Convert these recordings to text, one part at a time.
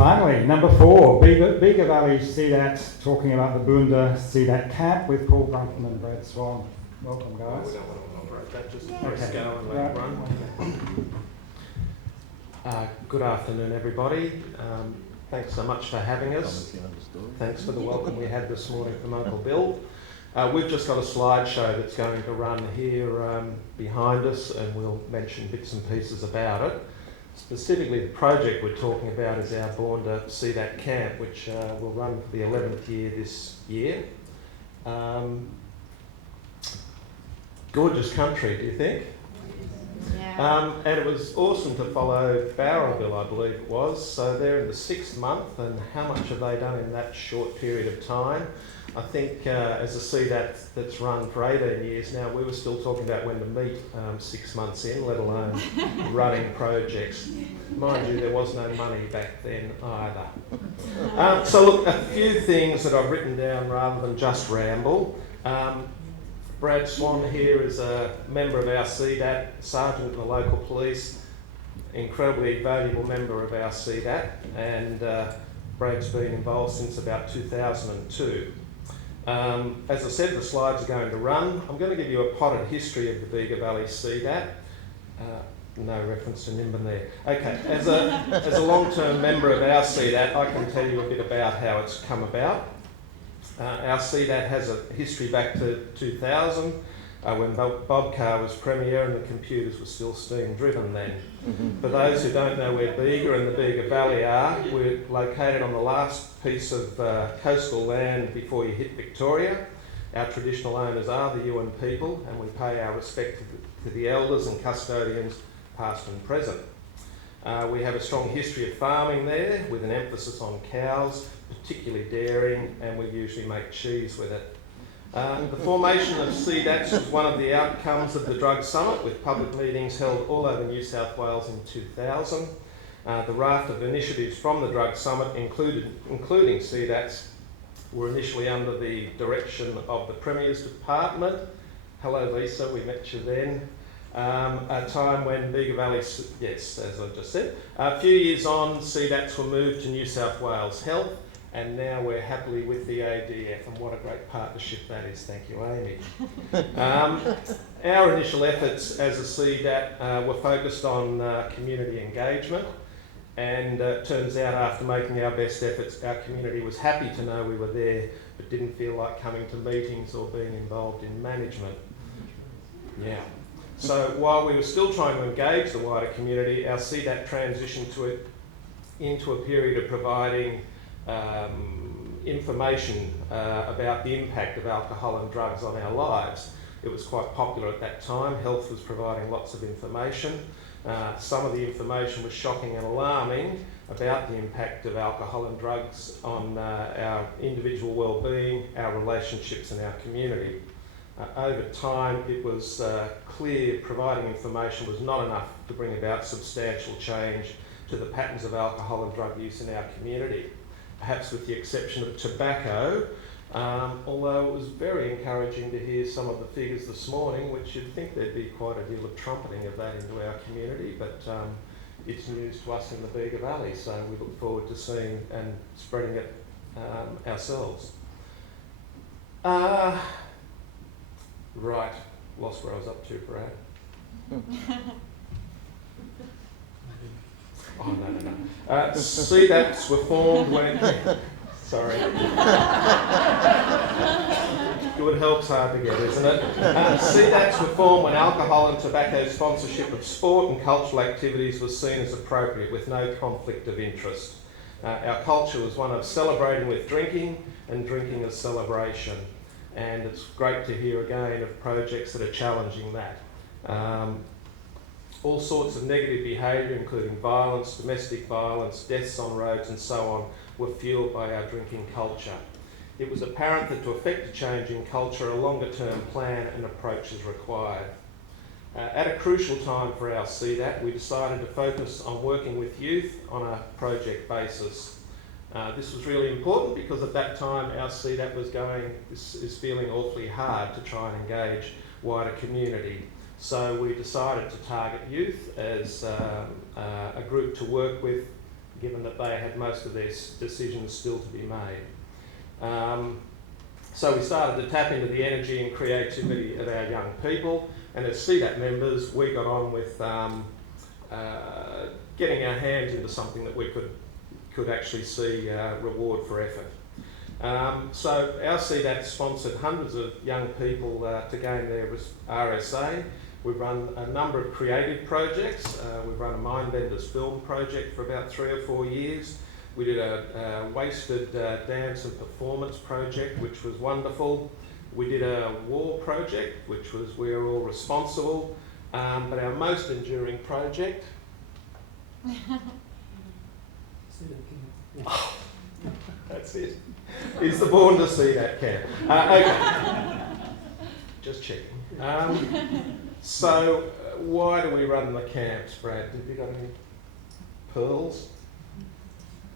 Finally, number 4, Bega Valley CDAT, talking about the Boonda CDAT camp with Paul Brunton and Brad Swan. Welcome, guys. We don't want to operate that, just Okay. press go and let it run. Good afternoon, everybody. Thanks so much for having us. Thanks for the welcome we had this morning from Uncle Bill. We've just got a slideshow that's going to run here behind us, and we'll mention bits and pieces about it. Specifically, the project we're talking about is our Boonda CDAT camp, which will run for the 11th year this year. Gorgeous country, do you think? Yeah. And it was awesome to follow Barrowville, I believe it was. So they're in the 6th month, and how much have they done in that short period of time? I think as a CDAT that's run for 18 years now, we were still talking about when to meet 6 months in, let alone running projects. Mind you, there was no money back then either. So look, a few things that I've written down rather than just ramble. Brad Swan here is a member of our CDAT, sergeant in the local police, incredibly valuable member of our CDAT, and Brad's been involved since about 2002. As I said, the slides are going to run. I'm going to give you a potted history of the Bega Valley CDAT. No reference to Nimbin there. Okay, as a long-term member of our CDAT, I can tell you a bit about how it's come about. Our CDAT has a history back to 2000, when Bob Carr was Premier and the computers were still steam driven then. For those who don't know where Bega and the Bega Valley are, we're located on the last piece of coastal land before you hit Victoria. Our traditional owners are the Yuin people, and we pay our respect to the elders and custodians, past and present. We have a strong history of farming there, with an emphasis on cows, particularly dairying, and we usually make cheese with it. The formation of CDATs was one of the outcomes of the Drug Summit, with public meetings held all over New South Wales in 2000. The raft of initiatives from the Drug Summit, including CDATs, were initially under the direction of the Premier's Department. Hello Lisa, we met you then. A time when Bega Valley, yes, as I just said. A few years on, CDATs were moved to New South Wales Health, and now we're happily with the ADF, and what a great partnership that is. Thank you, Amy. Our initial efforts as a CDAT were focused on community engagement, and turns out after making our best efforts, our community was happy to know we were there, but didn't feel like coming to meetings or being involved in management. Yeah. So while we were still trying to engage the wider community, our CDAT transitioned into a period of providing information about the impact of alcohol and drugs on our lives. It was quite popular at that time. Health was providing lots of information. Some of the information was shocking and alarming about the impact of alcohol and drugs on our individual well-being, our relationships and our community. Over time, it was clear providing information was not enough to bring about substantial change to the patterns of alcohol and drug use in our community, perhaps with the exception of tobacco, although it was very encouraging to hear some of the figures this morning, which you'd think there'd be quite a deal of trumpeting of that into our community, but it's news to us in the Bega Valley, so we look forward to seeing and spreading it ourselves. Right, lost where I was up to, Brad. Oh, no. CDATs were formed when... Sorry. Good help's hard to get, isn't it? CDATs were formed when alcohol and tobacco sponsorship of sport and cultural activities was seen as appropriate, with no conflict of interest. Our culture was one of celebrating with drinking, and drinking as celebration. And it's great to hear again of projects that are challenging that. All sorts of negative behaviour, including violence, domestic violence, deaths on roads and so on, were fuelled by our drinking culture. It was apparent that to effect a change in culture, a longer term plan and approach is required. At a crucial time for our CDAT, we decided to focus on working with youth on a project basis. This was really important because at that time our CDAT is feeling awfully hard to try and engage wider community. So we decided to target youth as a group to work with given that they had most of their decisions still to be made. So we started to tap into the energy and creativity of our young people, and as CDAT members we got on with getting our hands into something that we could actually see reward for effort. So our CDAT sponsored hundreds of young people to gain their RSA. We've run a number of creative projects. We've run a Mindbenders film project for about 3 or 4 years. We did a wasted dance and performance project, which was wonderful. We did a war project, which was We're All Responsible. But our most enduring project... That's it. Is the Born to CDAT camp. Okay. Just checking. So, why do we run the camps, Brad? Have you got any pearls?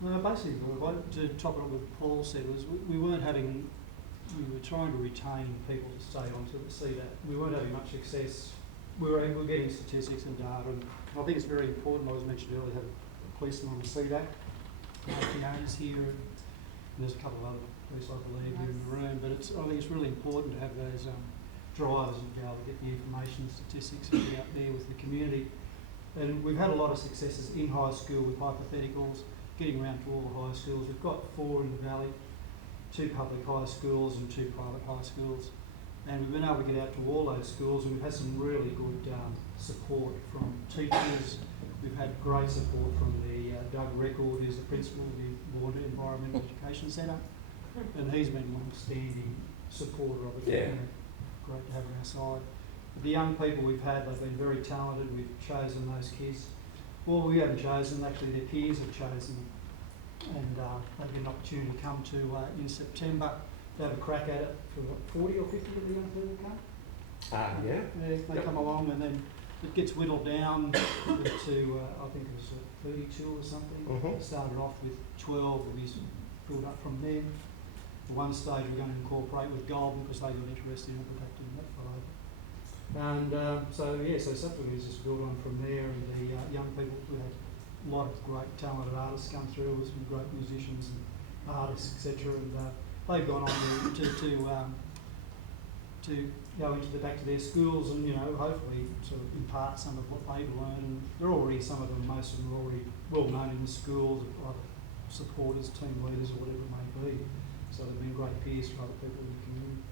Basically, to top it up what Paul said, was we were trying to retain people to stay on to the CDAT. We weren't having much success. We were getting statistics and data, and I think it's very important, I was mentioned earlier, have a policeman on the CDAT. Fiona's here, and there's a couple of other police, I believe, here in the room, but I think it's really important to have those drivers and be able to get the information, statistics, and be out there with the community. And we've had a lot of successes in high school with hypotheticals, getting around to all the high schools. We've got 4 in the valley, 2 public high schools and 2 private high schools. And we've been able to get out to all those schools, and we've had some really good support from teachers. We've had great support from the Doug Record, who's the principal of the Born Environmental Education Centre, and he's been a long-standing supporter of it. Yeah. Great to have on our side. The young people we've had, they've been very talented. We've chosen those kids. Well, we haven't chosen, actually their peers have chosen, and they've got an opportunity to come to in September to have a crack at it for what, 40 or 50 of the young people come? Yeah. They come along, and then it gets whittled down to, I think it was 32 or something. Mm-hmm. Started off with 12, and we built up from there. At one stage we're going to incorporate with Golden because they got interested in it, but that didn't that follow. And so subsequently it's just built on from there, and the young people, we had a lot of great talented artists come through with some great musicians and artists, etc. And they've gone on to go into back to their schools and, hopefully sort of impart some of what they've learned. And they're already, most of them are already well known in the schools, either supporters, team leaders, or whatever it may be. So they've been great peers for other people in the community.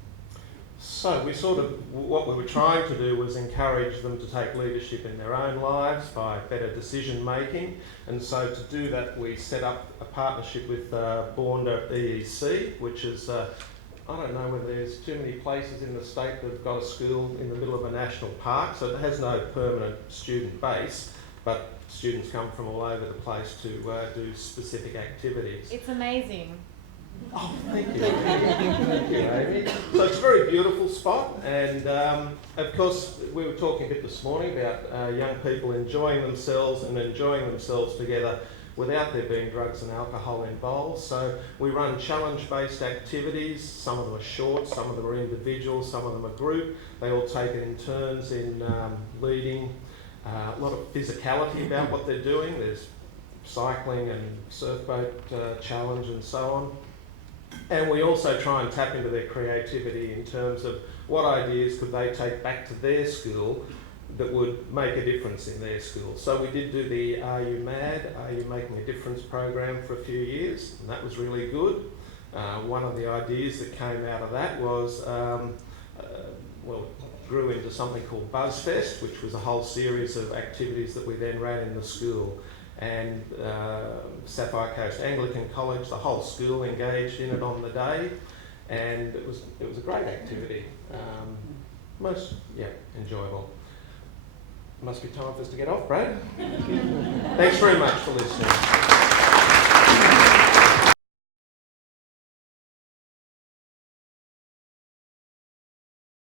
So what we were trying to do was encourage them to take leadership in their own lives by better decision making, and so to do that we set up a partnership with Bourne EEC, which is, I don't know whether there's too many places in the state that have got a school in the middle of a national park, so it has no permanent student base, but students come from all over the place to do specific activities. It's amazing. Oh, thank you. Thank you, Amy. So it's a very beautiful spot, and of course we were talking a bit this morning about young people enjoying themselves together without there being drugs and alcohol involved. So we run challenge-based activities. Some of them are short, some of them are individual, some of them are group. They all take it in turns in leading. A lot of physicality about what they're doing. There's cycling and surfboat challenge and so on. And we also try and tap into their creativity in terms of what ideas could they take back to their school that would make a difference in their school. So we did do the Are You Mad? Are You Making a Difference program for a few years, and that was really good. One of the ideas that came out of that was, grew into something called BuzzFest, which was a whole series of activities that we then ran in the school. And Sapphire Coast Anglican College, the whole school engaged in it on the day, and it was a great activity. Enjoyable. Must be time for us to get off, Brad. Thanks very much for listening.